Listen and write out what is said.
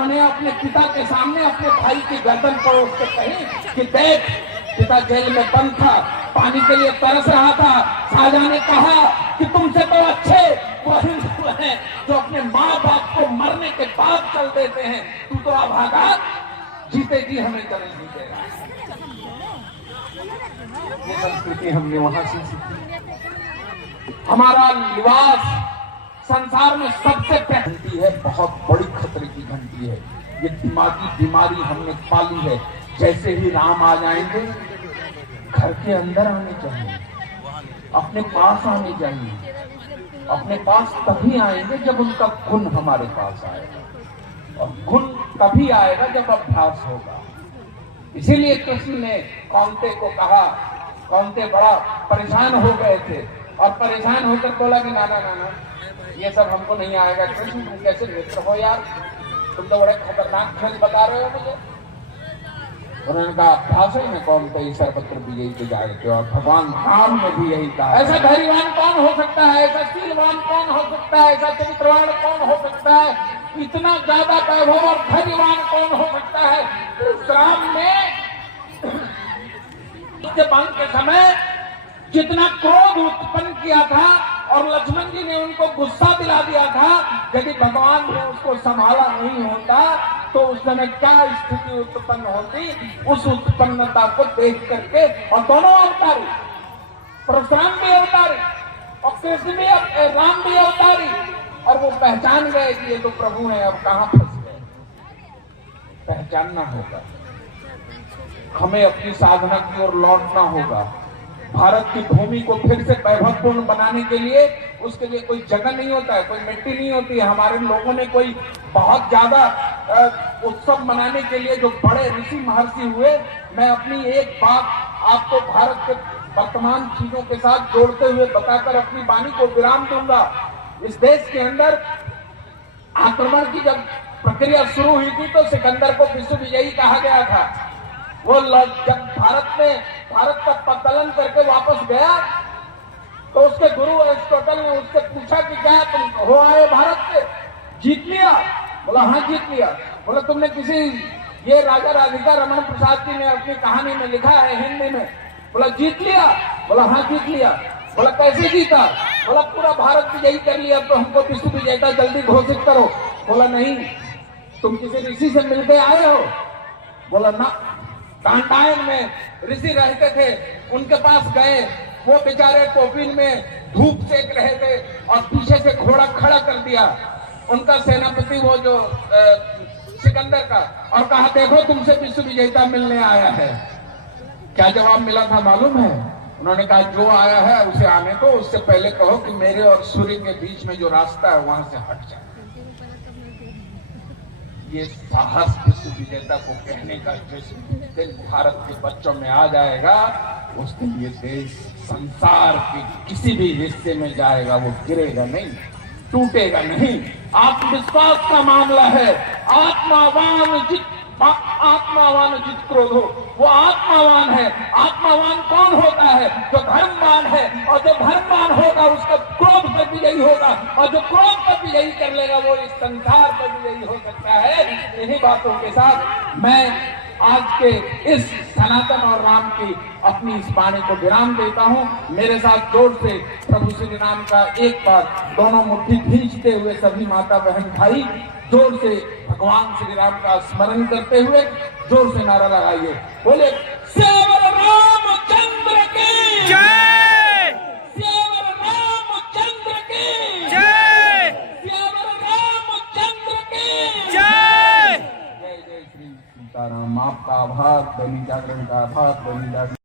उन्होंने अपने पिता के सामने अपने भाई की गर्दन परोस के कही कि देख, पिता जेल में बंद था, पानी के लिए तरस रहा था। शाहजहां ने कहा कि तुमसे तो अच्छे वो हिंदू हैं जो अपने माँ बाप को मरने के बाद चल देते हैं। तू तो अभागा, जीतेगी हमें चल जीतेगा। ये संस्कृति हमने वहां से सीखी। हमारा लिबास संसार में सबसे घंटी है, बहुत बड़ी खतरे की घंटी है। ये दिमागी बीमारी हमने पाली है। जैसे ही राम आ जाएंगे, घर के अंदर आने चाहिए, अपने पास आने चाहिए। अपने पास तभी आएंगे जब उनका गुण हमारे पास आएगा, और गुण तभी आएगा जब अभ्यास होगा। इसीलिए कृष्ण ने कौंते को कहा, कौंते बड़ा परेशान हो गए थे और परेशान होकर बोला कि नाना नाना ये सब हमको नहीं आएगा। कृष्ण तुम कैसे मित्र हो यार, तुम तो बड़े खतरनाक खेल बता रहे हो मुझे। उन्होंने कहा अभ्यास है मैं कौन तो सर्वत्र विजयी के जाए, और भगवान राम ने भी यही कहा। ऐसा धैर्यवान कौन हो सकता है, ऐसा शीलवान कौन हो सकता है, ऐसा चरित्रवान कौन हो सकता है, इतना ज्यादा वैभव और धैर्यवान कौन हो सकता है। इस राम ने युद्ध के समय जितना क्रोध उत्पन्न किया था और लक्ष्मण जी ने उनको गुस्सा दिला दिया था, यदि भगवान ने उसको संभाला नहीं होता तो उस समय क्या स्थिति उत्पन्न होती। उस उत्पन्नता को देख करके, और दोनों अवतारी, परशुराम भी अवतारी और कृष्ण भी, राम भी अवतारी, और वो पहचान गए कि ये तो प्रभु हैं, अब कहां फंस गए। पहचानना होगा, हमें अपनी साधना की ओर लौटना होगा। भारत की भूमि को फिर से वैभवपूर्ण बनाने के लिए, उसके लिए कोई जगह नहीं होता है, कोई मिट्टी नहीं होती है। हमारे लोगों ने कोई बहुत ज्यादा उत्सव मनाने के लिए जो बड़े ऋषि महर्षि हुए, मैं अपनी एक बात आपको भारत के वर्तमान चीजों के साथ जोड़ते हुए बताकर अपनी वाणी को विराम दूंगा। इस देश के अंदर आक्रमण की जब प्रक्रिया शुरू हुई थी तो सिकंदर को विश्व विजयी कहा गया था। वो जब भारत का पतन करके वापस गया तो उसके गुरु अरिस्टोटल ने उससे पूछा कि क्या तुम हो आए भारत से, जीत लिया? बोला हाँ जीत लिया। बोला तुमने किसी, ये राजा राधिका रमन प्रसाद जी ने अपनी कहानी में लिखा है हिंदी में। बोला जीत लिया? बोला हाँ जीत लिया। बोला कैसे जीता? बोला पूरा भारत विजयी कर लिया, तो हमको विश्व विजेता जल्दी घोषित करो। बोला नहीं, तुम किसी ऋषि से मिलके आए हो? बोला ना, कांटायन में ऋषि रहते थे, उनके पास गए, वो बेचारे कोपिन में धूप सेक रहे थे और पीछे से घोड़ा खड़ा कर दिया उनका सेनापति, वो जो सिकंदर का, और कहा देखो तुमसे विश्व विजेता मिलने आया है। क्या जवाब मिला था मालूम है? उन्होंने कहा जो आया है उसे आने दो, उससे पहले कहो कि मेरे और सूर्य के बीच में जो रास्ता है वहां से हट जाए। ये साहस विश्व विजेता को कहने का जिस दिन भारत के बच्चों में आ जाएगा, उस दिन ये देश संसार के किसी भी हिस्से में जाएगा, वो गिरेगा नहीं, टूटेगा नहीं। आत्मविश्वास का मामला है। आत्मावान जित क्रोध हो, वो आत्मावान है। आत्मावान कौन होता है? जो धर्मवान है, और जो धर्मवान होगा उसका क्रोध पर विजयी होगा, और जो क्रोध पर विजयी कर लेगा वो इस संसार पर विजयी हो सकता है। इन्हीं बातों के साथ मैं आज के इस सनातन और राम की अपनी इस वाणी को विराम देता हूँ। मेरे साथ जोर से प्रभु श्री राम का एक बार दोनों मुट्ठी खींचते हुए सभी माता बहन भाई जोर से भगवान श्री राम का स्मरण करते हुए जोर से नारा लगाइए, बोले श्यावर रामचंद्र की जय, श्यावर रामचंद्र की जय, श्यावर रामचंद्र की जय। जय जय श्री सीताराम। आपका आभार, दैनिक जागरण का आभार, दैनिक जागरण।